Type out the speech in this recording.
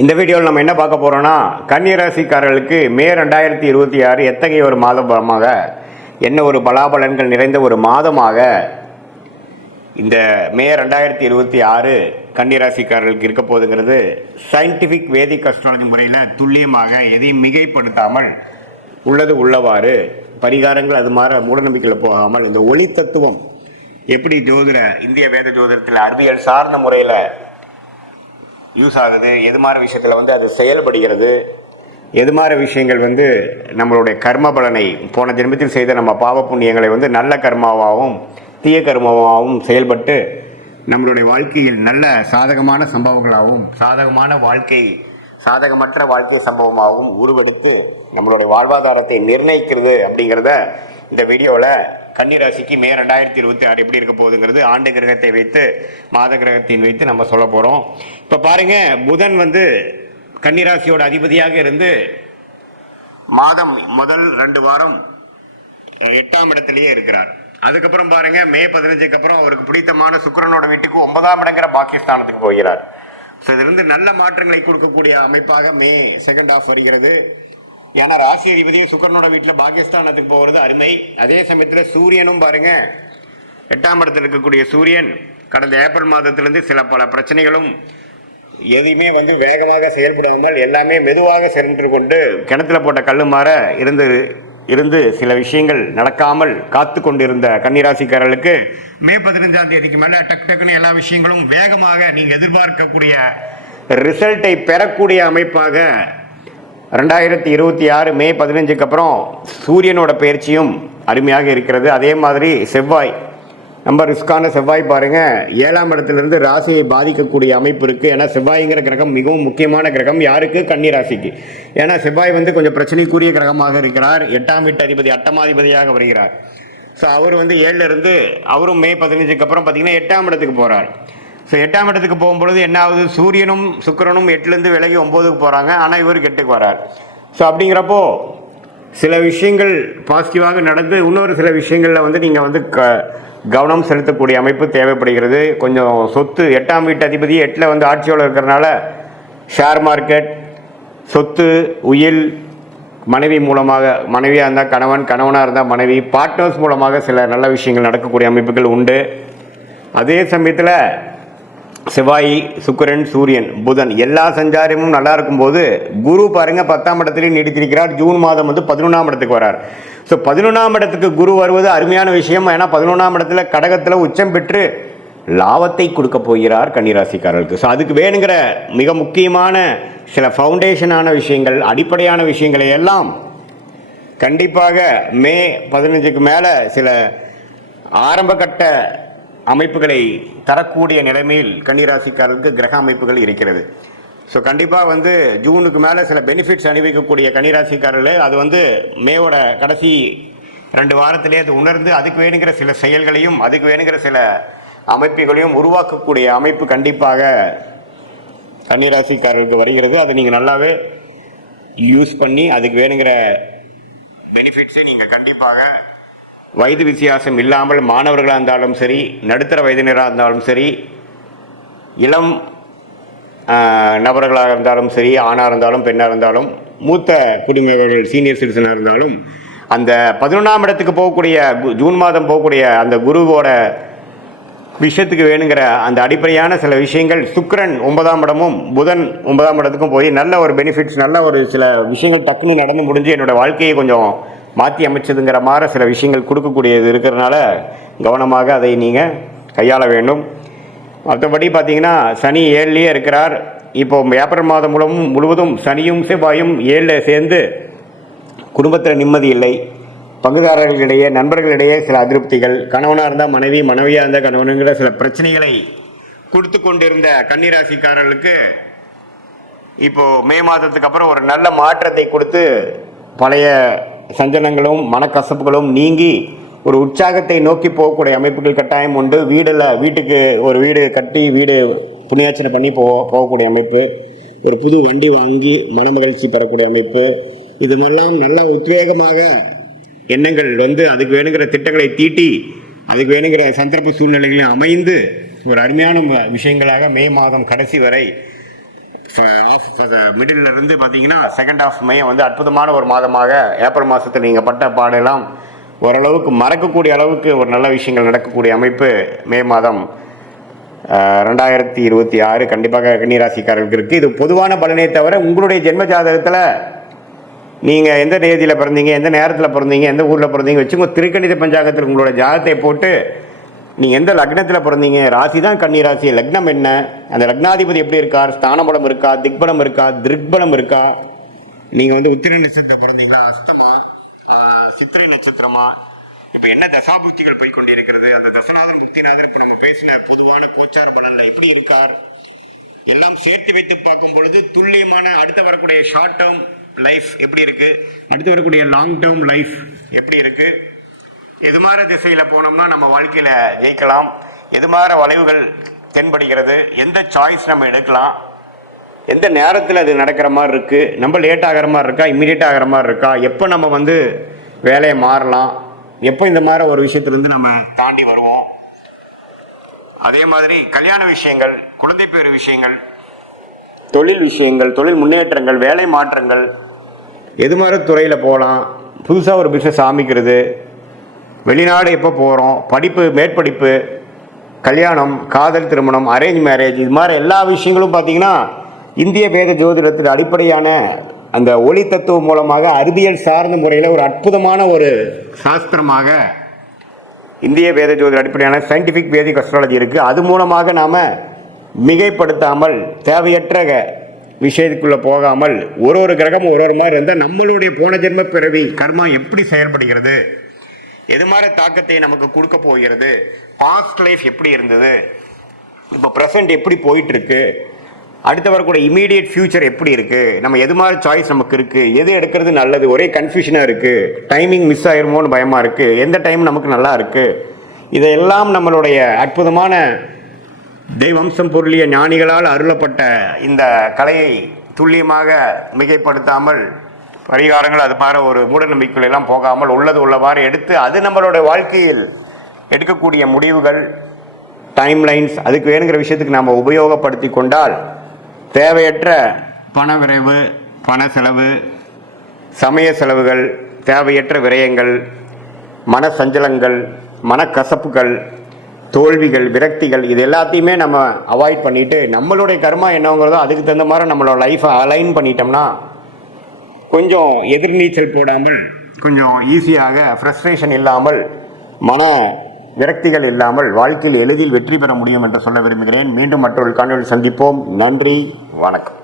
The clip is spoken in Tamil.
இந்த வீடியோவில் நம்ம என்ன பார்க்க போகிறோன்னா, கன்னிராசிக்காரர்களுக்கு மே 2026 எத்தகைய ஒரு மாதமாக, என்ன ஒரு பலாபலன்கள் நிறைந்த ஒரு மாதமாக இந்த மே 2026 கன்னிராசிக்காரர்களுக்கு இருக்க போகுதுங்கிறது சயின்டிஃபிக் வேதிக் அஸ்ட்ராலஜி முறையில் துல்லியமாக எதையும் மிகைப்படுத்தாமல் உள்ளது உள்ளவாறு பரிகாரங்கள் அது மாதிரி மூடநம்பிக்கையில் போகாமல் இந்த ஒளி தத்துவம் எப்படி இந்திய வேத ஜோதிடத்தில் அறிவியல் சார்ந்த முறையில் யூஸ் ஆகுது, எது மாதிரி விஷயத்தில் அது செயல்படுகிறது, எது மாதிரி விஷயங்கள் நம்மளுடைய கர்ம பலனை போன ஜென்மத்தில் செய்த நம்ம பாவ புண்ணியங்களை நல்ல கர்மாவாகவும் தீய கர்மாவாகவும் செயல்பட்டு நம்மளுடைய வாழ்க்கையில் நல்ல சாதகமான சம்பவங்களாகவும் சாதகமற்ற வாழ்க்கை சம்பவமாகவும் உருவெடுத்து நம்மளுடைய வாழ்வாதாரத்தை நிர்ணயிக்கிறது அப்படிங்கிறத இந்த வீடியோவில் கன்னிராசிக்கு மே 2026 எப்படி இருக்க போகுதுங்கிறது ஆண்டு கிரகத்தை வைத்து மாத கிரகத்தின் வைத்து நம்ம சொல்ல போகிறோம். இப்போ பாருங்க, புதன் கன்னிராசியோட அதிபதியாக இருந்து மாதம் முதல் 2 வாரம் 8ஆம் இடத்திலேயே இருக்கிறார். அதுக்கப்புறம் பாருங்க, மே 15க்கு அப்புறம் அவருக்கு பிடித்தமான சுக்கிரனோட வீட்டுக்கு 9ஆம் இடங்கிற பாக்கியஸ்தானத்துக்கு போகிறார். ஸோ இதிலிருந்து நல்ல மாற்றங்களை கொடுக்கக்கூடிய அமைப்பாக மே செகண்ட் ஹாஃப் வருகிறது. ஏன்னா ராசி அதிபதியே சுக்கிரனோட வீட்டில் பாகிஸ்தானத்துக்கு போகிறது அருமை. அதே சமயத்தில் சூரியனும் பாருங்க, 8ஆம் இடத்தில் இருக்கக்கூடிய சூரியன் கடந்த ஏப்ரல் மாதத்திலிருந்து பல பிரச்சனைகளும் எதையுமே வேகமாக செயல்படாமல் எல்லாமே மெதுவாக சென்று கொண்டு கிணத்துல போட்ட கல்லு மாற இருந்து சில விஷயங்கள் நடக்காமல் காத்து கொண்டிருந்த கன்னிராசிக்காரர்களுக்கு மே 15ஆம் தேதிக்கு மேலே டக்குன்னு எல்லா விஷயங்களும் வேகமாக நீங்கள் எதிர்பார்க்கக்கூடிய ரிசல்ட்டை பெறக்கூடிய அமைப்பாக 2026 மே 15க்கு அப்புறம் சூரியனோட பயிற்சியும் அருமையாக இருக்கிறது. அதே மாதிரி செவ்வாய், நம்ம ரிஸ்கான செவ்வாய் பாருங்க, 7ஆம் இடத்திலிருந்து ராசியை பாதிக்கக்கூடிய அமைப்பு இருக்குது. ஏன்னா செவ்வாய்ங்கிற கிரகம் மிகவும் முக்கியமான கிரகம். யாருக்கு? கன்னிராசிக்கு. ஏன்னா செவ்வாய் கொஞ்சம் பிரச்சனைக்குரிய கிரகமாக இருக்கிறார். 8ஆம் வீட்டு அதிபதி அட்டமாதிபதியாக வருகிறார். ஸோ அவர் 7ல் இருந்து அவரும் மே 15க்கு அப்புறம் பார்த்தீங்கன்னா 8ஆம் இடத்துக்கு போகிறார். ஸோ 8ஆம் இடத்துக்கு போகும்பொழுது என்ன ஆகுது, சூரியனும் சுக்கிரனும் 8லேருந்து விலகி 9க்கு போகிறாங்க. ஆனால் இவர் 8க்கு வரார். ஸோ அப்படிங்கிறப்போ சில விஷயங்கள் பாசிட்டிவாக நடந்து இன்னொரு சில விஷயங்களில் நீங்கள் கவனம் செலுத்தக்கூடிய அமைப்பு தேவைப்படுகிறது. கொஞ்சம் சொத்து, 8ஆம் வீட்டு அதிபதி 8ல் ஆட்சியோடு இருக்கிறனால ஷேர் மார்க்கெட், சொத்து, உயில், மனைவி மூலமாக, மனைவியாக இருந்தால் கணவன், கணவனாக இருந்தால் மனைவி, பார்ட்னர்ஸ் மூலமாக சில நல்ல விஷயங்கள் நடக்கக்கூடிய அமைப்புகள் உண்டு. அதே சமயத்தில் செவ்வாய், சுக்கிரன், சூரியன், புதன் எல்லா சஞ்சாரமும் நல்லா இருக்கும்போது குரு பாருங்க 10ஆம் இடத்துலையும் நீடித்திருக்கிறார். ஜூன் மாதம் 11ஆம் இடத்துக்கு வரார். ஸோ 11ஆம் இடத்துக்கு குரு வருவது அருமையான விஷயம். ஏன்னா 11ஆம் இடத்துல கடகத்தில் உச்சம் பெற்று லாபத்தை கொடுக்க போகிறார் கன்னிராசிக்காரர்களுக்கு. ஸோ அதுக்கு வேணுங்கிற மிக முக்கியமான சில ஃபவுண்டேஷனான விஷயங்கள், அடிப்படையான விஷயங்களை எல்லாம் கண்டிப்பாக மே 15க்கு மேலே சில ஆரம்பகட்ட அமைப்புகளை தரக்கூடிய நிலைமையில் கன்னிராசிக்காரர்களுக்கு கிரக அமைப்புகள் இருக்கிறது. ஸோ கண்டிப்பாக ஜூனுக்கு மேலே சில பெனிஃபிட்ஸ் அனுபவிக்கக்கூடிய கன்னிராசிக்காரர்களே அது மேவோட கடைசி 2 வாரத்திலே அது உணர்ந்து அதுக்கு வேணுங்கிற சில செயல்களையும் அதுக்கு வேணுங்கிற சில அமைப்புகளையும் உருவாக்கக்கூடிய அமைப்பு கண்டிப்பாக கன்னிராசிக்காரர்களுக்கு வருகிறது. அதை நீங்கள் நல்லாவே யூஸ் பண்ணி அதுக்கு வேணுங்கிற பெனிஃபிட்ஸை நீங்கள் கண்டிப்பாக வயது வித்தியாசம் இல்லாமல் மாணவர்களாக இருந்தாலும் சரி, நடுத்தர வயதினராக இருந்தாலும் சரி, இளம் நபர்களாக இருந்தாலும் சரி, ஆணாக இருந்தாலும் பெண்ணாக இருந்தாலும், மூத்த குடிமகர்கள் சீனியர் சிட்டிசனாக இருந்தாலும், அந்த 11ஆம் இடத்துக்கு போகக்கூடிய ஜூன் மாதம் போகக்கூடிய அந்த குருவோட விஷயத்துக்கு வேணுங்கிற அந்த அடிப்படையான சில விஷயங்கள் சுக்கிரன் 9ஆம் இடமும் புதன் 9ஆம் இடத்துக்கும் போய் நல்ல ஒரு பெனிஃபிட்ஸ், நல்ல ஒரு சில விஷயங்கள் டக்குன்னு நடந்து முடிஞ்சு என்னோட வாழ்க்கையை கொஞ்சம் மாற்றி அமைச்சதுங்கிற மாதிரி சில விஷயங்கள் கொடுக்கக்கூடியது இருக்கிறதுனால கவனமாக அதை நீங்கள் கையாள வேண்டும். மற்றபடி பார்த்தீங்கன்னா சனி 7லேயே இருக்கிறார். இப்போ ஏப்ரல் மாதம் முழுவதும் சனியும் செவ்வாயும் 7ல் சேர்ந்து குடும்பத்தில் நிம்மதி இல்லை, பங்குதாரர்களிடையே நண்பர்களிடையே சில அதிருப்திகள், கணவனாக இருந்தால் மனைவி, மனைவியாக இருந்தால் கணவனுங்கிற சில பிரச்சனைகளை கொடுத்து கொண்டிருந்த கன்னிராசிக்காரர்களுக்கு இப்போது மே மாதத்துக்கு அப்புறம் ஒரு நல்ல மாற்றத்தை கொடுத்து பழைய சஞ்சலங்களும் மனக்கசப்புகளும் நீங்கி ஒரு உற்சாகத்தை நோக்கி போகக்கூடிய அமைப்புகள் கட்டாயம் உண்டு. வீட்டுக்கு ஒரு வீடு கட்டி வீடு புண்ணியாச்சனை பண்ணி போகக்கூடிய அமைப்பு, ஒரு புது வண்டி வாங்கி மனமகிழ்ச்சி பெறக்கூடிய அமைப்பு, இது மாதிரிலாம் நல்ல உத்வேகமாக எண்ணங்கள் அதுக்கு வேணுங்கிற திட்டங்களை தீட்டி அதுக்கு வேணுங்கிற சந்தர்ப்ப சூழ்நிலைகளையும் அமைந்து ஒரு அருமையான விஷயங்களாக மே மாதம் கடைசி வரை மிடில் இருந்து பார்த்தீங்கன்னா செகண்ட் ஆஃப் மே வந்து அற்புதமான ஒரு மாதமாக ஏப்ரல் மாதத்தில் நீங்கள் பட்ட பாடெல்லாம் ஓரளவுக்கு மறக்கக்கூடிய அளவுக்கு ஒரு நல்ல விஷயங்கள் நடக்கக்கூடிய அமைப்பு மே மாதம் 2026 கண்டிப்பாக கன்னிராசிக்காரர்களுக்கு இருக்குது. இது பொதுவான பலனே தவிர உங்களுடைய ஜென்ம ஜாதகத்தில் நீங்கள் எந்த தேதியில் பிறந்தீங்க, எந்த நேரத்தில் பிறந்தீங்க, எந்த ஊரில் பிறந்தீங்க வச்சு உங்கள் திருக்கணித பஞ்சாங்கத்தில் உங்களோட ஜாதகத்தை போட்டு நீங்கள் எந்த லக்னத்தில் பிறந்தீங்க, ராசி தான் கன்னிராசி, லக்னம் என்ன, அந்த லக்னாதிபதி எப்படி இருக்கார், ஸ்தானபலம் இருக்கா, திக்பலம் இருக்கா, திருக்பலம் இருக்கா, நீங்கள் வந்து உத்திரை நட்சத்திரம் பிறந்தீங்களா, அஸ்தமா, சித்திரை நட்சத்திரமா, இப்போ என்ன தசாபுக்திகள் போய் கொண்டிருக்கிறது, அந்த தசநாதர் முக்திநாதர் இப்போ நம்ம பேசின பொதுவான கோச்சார பலனில் எப்படி இருக்கார் எல்லாம் சேர்த்து வைத்து பார்க்கும் பொழுது துல்லியமான அடுத்து வரக்கூடிய ஷார்ட் டேர்ம் லைஃப் எப்படி இருக்கு, அடுத்து வரக்கூடிய லாங் டேர்ம் லைஃப் எப்படி இருக்கு, எது மாதிரி திசையில் போனோம்னா நம்ம வாழ்க்கையில் ஜெயிக்கலாம், எது மாதிரி வளைவுகள் தென்படுகிறது, எந்த சாய்ஸ் நம்ம எடுக்கலாம், எந்த நேரத்தில் அது நடக்கிற மாதிரி இருக்குது, நம்ம லேட் ஆகிற மாதிரி இருக்கா, இம்மிடியேட் ஆகிற மாதிரி இருக்கா, எப்போ நம்ம வந்து வேலையை மாறலாம், எப்போ இந்த மாதிரி ஒரு விஷயத்துலேருந்து நம்ம தாண்டி வருவோம். அதே மாதிரி கல்யாண விஷயங்கள், குழந்தை பேர் விஷயங்கள், தொழில் விஷயங்கள், தொழில் முன்னேற்றங்கள், வேலை மாற்றங்கள், எது மாதிரி துறையில் போகலாம், புதுசாக ஒரு பிஸ்னஸ் ஆரம்பிக்கிறது, வெளிநாடு எப்போ போகிறோம், படிப்பு, மேற்படிப்பு, கல்யாணம், காதல் திருமணம், அரேஞ்ச் மேரேஜ், இது மாதிரி எல்லா விஷயங்களும் பார்த்திங்கன்னா இந்திய வேத ஜோதிடத்தின் அடிப்படையான அந்த ஒளி தத்துவம் மூலமாக அறிவியல் சார்ந்த முறையில் ஒரு அற்புதமான ஒரு சாஸ்திரமாக இந்திய வேத ஜோதிட அடிப்படையான சயின்டிஃபிக் வேதிக் அஸ்ட்ராலஜி இருக்குது. அது மூலமாக நாம் மிகைப்படுத்தாமல் தேவையற்ற விஷயத்துக்குள்ளே போகாமல் ஒரு கிரகமும் ஒரு மாதிரி இருந்தால் நம்மளுடைய போன ஜென்ம பிறவி கர்மா எப்படி செயல்படுகிறது, எது மாதிரி தாக்கத்தை நமக்கு கொடுக்க போகிறது, பாஸ்ட் லைஃப் எப்படி இருந்தது, இப்போ ப்ரெசென்ட் எப்படி போயிட்டுருக்கு, அடுத்து வரக்கூடிய இமீடியட் ஃபியூச்சர் எப்படி இருக்குது, நம்ம எது மாதிரி சாய்ஸ் நமக்கு இருக்குது, எது எடுக்கிறது நல்லது, ஒரே கன்ஃபியூஷனாக இருக்குது, டைமிங் மிஸ் ஆயிருமோன்னு பயமாக இருக்குது, எந்த டைம் நமக்கு நல்லா இருக்குது, இதையெல்லாம் நம்மளுடைய அற்புதமான தெய்வம்சம் பொருளிய ஞானிகளால் அருளப்பட்ட இந்த கலையை துல்லியமாக மிகைப்படுத்தாமல் பரிகாரங்கள் அது மாதிரி ஒரு மூட நம்பிக்கைகள் எல்லாம் போகாமல் உள்ளது உள்ளவாறு எடுத்து அது நம்மளோட வாழ்க்கையில் எடுக்கக்கூடிய முடிவுகள், டைம்லைன்ஸ், அதுக்கு வேணுங்கிற விஷயத்துக்கு நாம் உபயோகப்படுத்தி கொண்டால் தேவையற்ற பண விரைவு, பண செலவு, சமய செலவுகள், தேவையற்ற விரயங்கள், மன சஞ்சலங்கள், மனக்கசப்புகள், தோல்விகள், விரக்திகள், இது எல்லாத்தையுமே நம்ம அவாய்ட் பண்ணிவிட்டு நம்மளுடைய கர்மா என்னங்கிறதோ அதுக்கு தகுந்த மாதிரி நம்மளோட லைஃப்பை அலைன் பண்ணிட்டோம்னா கொஞ்சம் எதிர்நீச்சல் போடாமல் கொஞ்சம் ஈஸியாக ஃப்ரஸ்ட்ரேஷன் இல்லாமல் மன விரக்திகள் இல்லாமல் வாழ்க்கையில் எளிதில் வெற்றி பெற முடியும் என்று சொல்ல விரும்புகிறேன். மீண்டும் மற்றொரு காணொளியில் சந்திப்போம். நன்றி, வணக்கம்.